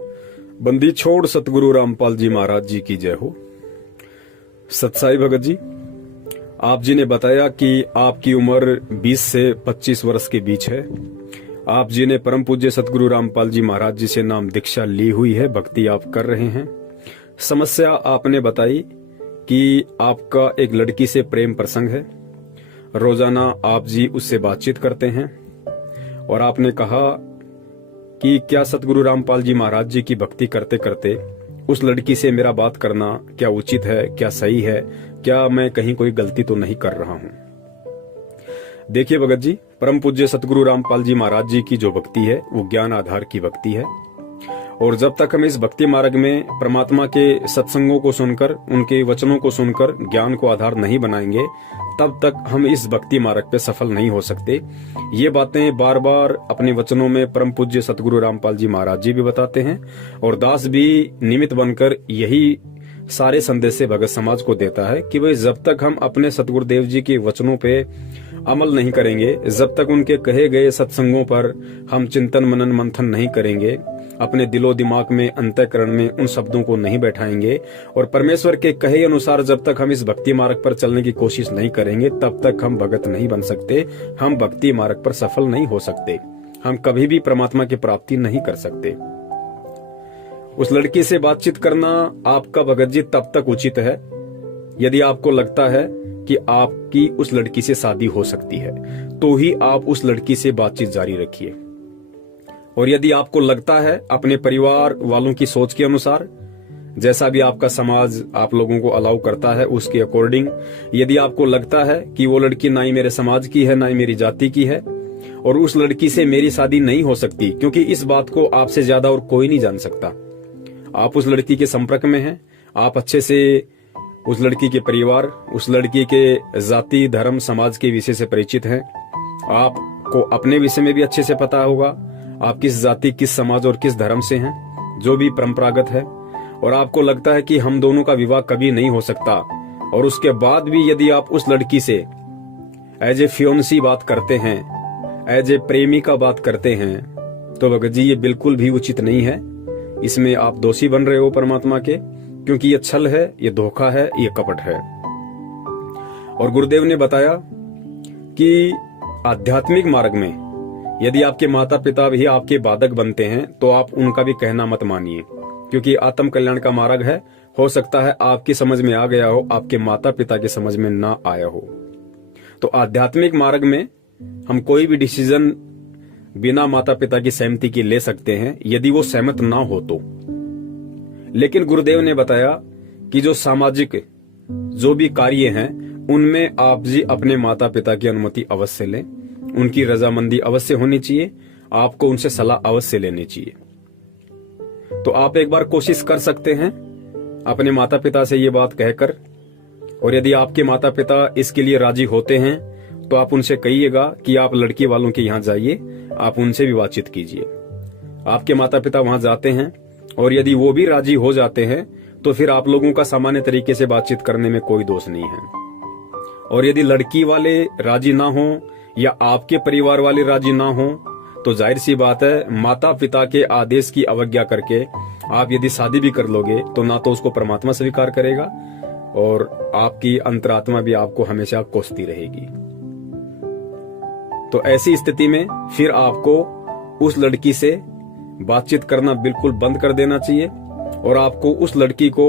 बंदी छोड़ सतगुरु रामपाल जी महाराज जी की जय हो। सतसाई भगत जी, आप जी ने बताया कि आपकी उम्र 20 से 25 वर्ष के बीच है। आप जी ने परम पूज्य सतगुरु रामपाल जी महाराज जी से नाम दीक्षा ली हुई है, भक्ति आप कर रहे हैं। समस्या आपने बताई कि आपका एक लड़की से प्रेम प्रसंग है, रोजाना आप जी उससे बातचीत करते हैं और आपने कहा कि क्या सतगुरु रामपाल जी महाराज जी की भक्ति करते करते उस लड़की से मेरा बात करना क्या उचित है, क्या सही है, क्या मैं कहीं कोई गलती तो नहीं कर रहा हूं। देखिए भगत जी, परम पूज्य सतगुरु रामपाल जी महाराज जी की जो भक्ति है वो ज्ञान आधार की भक्ति है और जब तक हम इस भक्ति मार्ग में परमात्मा के सत्संगों को सुनकर, उनके वचनों को सुनकर ज्ञान को आधार नहीं बनाएंगे, तब तक हम इस भक्ति मार्ग पे सफल नहीं हो सकते। ये बातें बार बार अपने वचनों में परम पूज्य सतगुरु रामपाल जी महाराज जी भी बताते हैं और दास भी निमित्त बनकर यही सारे संदेश भगत समाज को देता है कि भाई जब तक हम अपने सतगुरुदेव जी के वचनों पे अमल नहीं करेंगे, जब तक उनके कहे गए सत्संगों पर हम चिंतन मनन मंथन नहीं करेंगे, अपने दिलो दिमाग में, अंतःकरण में उन शब्दों को नहीं बैठाएंगे और परमेश्वर के कहे अनुसार जब तक हम इस भक्ति मार्ग पर चलने की कोशिश नहीं करेंगे, तब तक हम भगत नहीं बन सकते, हम भक्ति मार्ग पर सफल नहीं हो सकते, हम कभी भी परमात्मा की प्राप्ति नहीं कर सकते। उस लड़की से बातचीत करना आपका भगत जी तब तक उचित है यदि आपको लगता है कि आपकी उस लड़की से शादी हो सकती है, तो ही आप उस लड़की से बातचीत जारी रखिए। और यदि आपको लगता है अपने परिवार वालों की सोच के अनुसार, जैसा भी आपका समाज आप लोगों को अलाउ करता है उसके अकॉर्डिंग, यदि आपको लगता है कि वो लड़की ना ही मेरे समाज की है, ना ही मेरी जाति की है और उस लड़की से मेरी शादी नहीं हो सकती, क्योंकि इस बात को आपसे ज्यादा और कोई नहीं जान सकता। आप उस लड़की के संपर्क में हैं, आप अच्छे से उस लड़की के परिवार, उस लड़की के जाति, धर्म, समाज के विषय से परिचित हैं, आपको अपने विषय में भी अच्छे से पता होगा आप किस जाति, किस समाज और किस धर्म से हैं, जो भी परंपरागत है, और आपको लगता है कि हम दोनों का विवाह कभी नहीं हो सकता, और उसके बाद भी यदि आप उस लड़की से एज ए फियोन्सी बात करते हैं, एज ए प्रेमिका बात करते हैं, तो भगत जी ये बिल्कुल भी उचित नहीं है। इसमें आप दोषी बन रहे हो परमात्मा के, क्योंकि ये छल है, ये धोखा है, ये कपट है। और गुरुदेव ने बताया कि आध्यात्मिक मार्ग में यदि आपके माता पिता भी आपके बाधक बनते हैं तो आप उनका भी कहना मत मानिए, क्योंकि आत्म कल्याण का मार्ग है। हो सकता है आपकी समझ में आ गया हो, आपके माता पिता की समझ में ना आया हो। तो आध्यात्मिक मार्ग में हम कोई भी डिसीजन बिना माता पिता की सहमति की ले सकते हैं, यदि वो सहमत ना हो तो। लेकिन गुरुदेव ने बताया कि जो सामाजिक जो भी कार्य हैं उनमें आप जी अपने माता पिता की अनुमति अवश्य लें, उनकी रजामंदी अवश्य होनी चाहिए, आपको उनसे सलाह अवश्य लेनी चाहिए। तो आप एक बार कोशिश कर सकते हैं अपने माता पिता से ये बात कहकर, और यदि आपके माता पिता इसके लिए राजी होते हैं तो आप उनसे कहिएगा कि आप लड़की वालों के यहाँ जाइए, आप उनसे भी बातचीत कीजिए। आपके माता पिता वहां जाते हैं और यदि वो भी राजी हो जाते हैं तो फिर आप लोगों का सामान्य तरीके से बातचीत करने में कोई दोष नहीं है। और यदि लड़की वाले राजी ना हो या आपके परिवार वाले राजी ना हो, तो जाहिर सी बात है माता पिता के आदेश की अवज्ञा करके आप यदि शादी भी कर लोगे तो ना तो उसको परमात्मा स्वीकार करेगा और आपकी अंतरात्मा भी आपको हमेशा कोसती रहेगी। तो ऐसी स्थिति में फिर आपको उस लड़की से बातचीत करना बिल्कुल बंद कर देना चाहिए और आपको उस लड़की को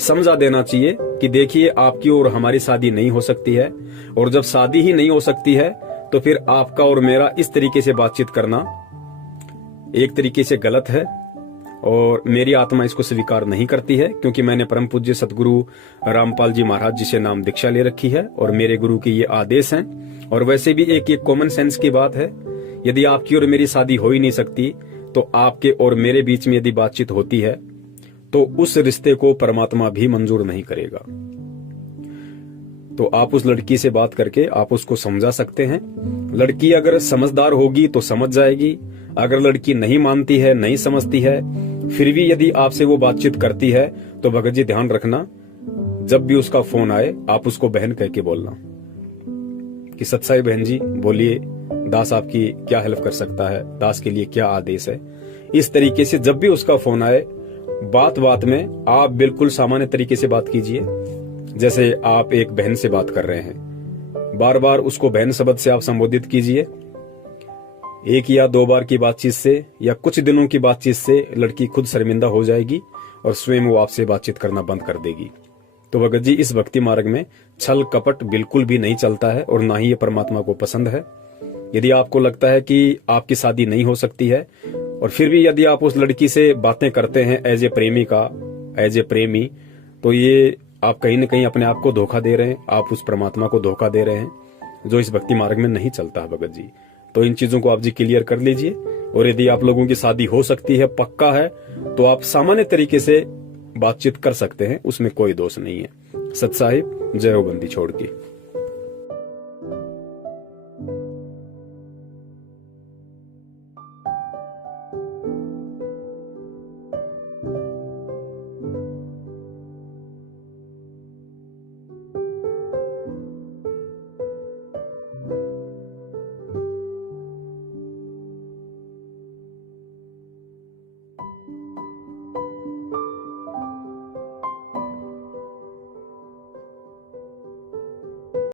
समझा देना चाहिए कि देखिए आपकी और हमारी शादी नहीं हो सकती है, और जब शादी ही नहीं हो सकती है तो फिर आपका और मेरा इस तरीके से बातचीत करना एक तरीके से गलत है और मेरी आत्मा इसको स्वीकार नहीं करती है, क्योंकि मैंने परम पूज्य सतगुरु रामपाल जी महाराज जी से नाम दीक्षा ले रखी है और मेरे गुरु की ये आदेश हैं। और वैसे भी एक कॉमन सेंस की बात है, यदि आपकी और मेरी शादी हो ही नहीं सकती तो आपके और मेरे बीच में यदि बातचीत होती है तो उस रिश्ते को परमात्मा भी मंजूर नहीं करेगा। तो आप उस लड़की से बात करके आप उसको समझा सकते हैं। लड़की अगर समझदार होगी तो समझ जाएगी, अगर लड़की नहीं मानती है, नहीं समझती है, फिर भी यदि आपसे वो बातचीत करती है तो भगत जी ध्यान रखना, जब भी उसका फोन आए आप उसको बहन कह के बोलना कि सत्साई बहन जी बोलिए, दास आपकी क्या हेल्प कर सकता है, दास के लिए क्या आदेश है। इस तरीके से जब भी उसका फोन आए, बात बात में आप बिल्कुल सामान्य तरीके से बात कीजिए, जैसे आप एक बहन से बात कर रहे हैं। बार बार उसको बहन शब्द से आप संबोधित कीजिए। 1 या 2 बार की बातचीत से या कुछ दिनों की बातचीत से लड़की खुद शर्मिंदा हो जाएगी और स्वयं वो आपसे बातचीत करना बंद कर देगी। तो भगत जी, इस भक्ति मार्ग में छल कपट बिल्कुल भी नहीं चलता है और ना ही ये परमात्मा को पसंद है। यदि आपको लगता है कि आपकी शादी नहीं हो सकती है और फिर भी यदि आप उस लड़की से बातें करते हैं एज ए प्रेमी, तो ये आप कहीं न कहीं अपने आप को धोखा दे रहे हैं, आप उस परमात्मा को धोखा दे रहे हैं जो इस भक्ति मार्ग में नहीं चलता है भगत जी। तो इन चीजों को आप जी क्लियर कर लीजिए। और यदि आप लोगों की शादी हो सकती है, पक्का है, तो आप सामान्य तरीके से बातचीत कर सकते हैं, उसमें कोई दोष नहीं है। सत साहिब, जय हो बंदी छोड़ की।